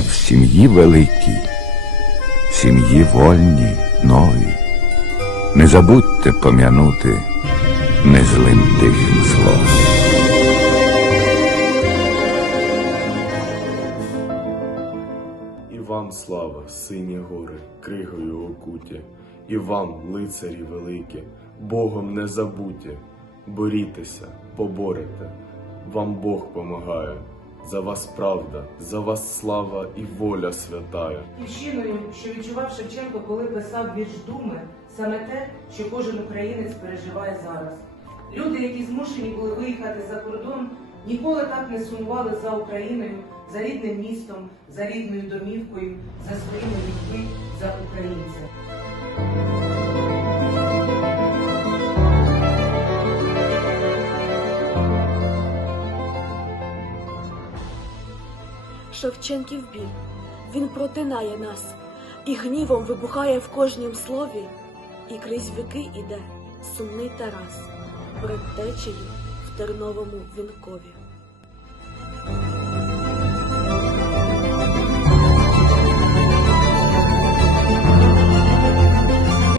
в сім'ї великій, в сім'ї вольній, новій. Не забудьте пом'янути незлим тихим словом. І вам слава, сині гори, кригою окуті, і вам, лицарі великі, Богом не забуті, борітеся, поборете, вам Бог помагає, за вас правда, за вас слава і воля святая. Дівчиною, що відчував Шевченко, коли писав вірш думи, саме те, що кожен українець переживає зараз. Люди, які змушені були виїхати за кордон, ніколи так не сумували за Україною, за рідним містом, за рідною домівкою, за своїми людьми, за Шевченків біль, він протинає нас, і гнівом вибухає в кожнім слові, і крізь віки іде сумний Тарас, Пред течею в терновому вінкові.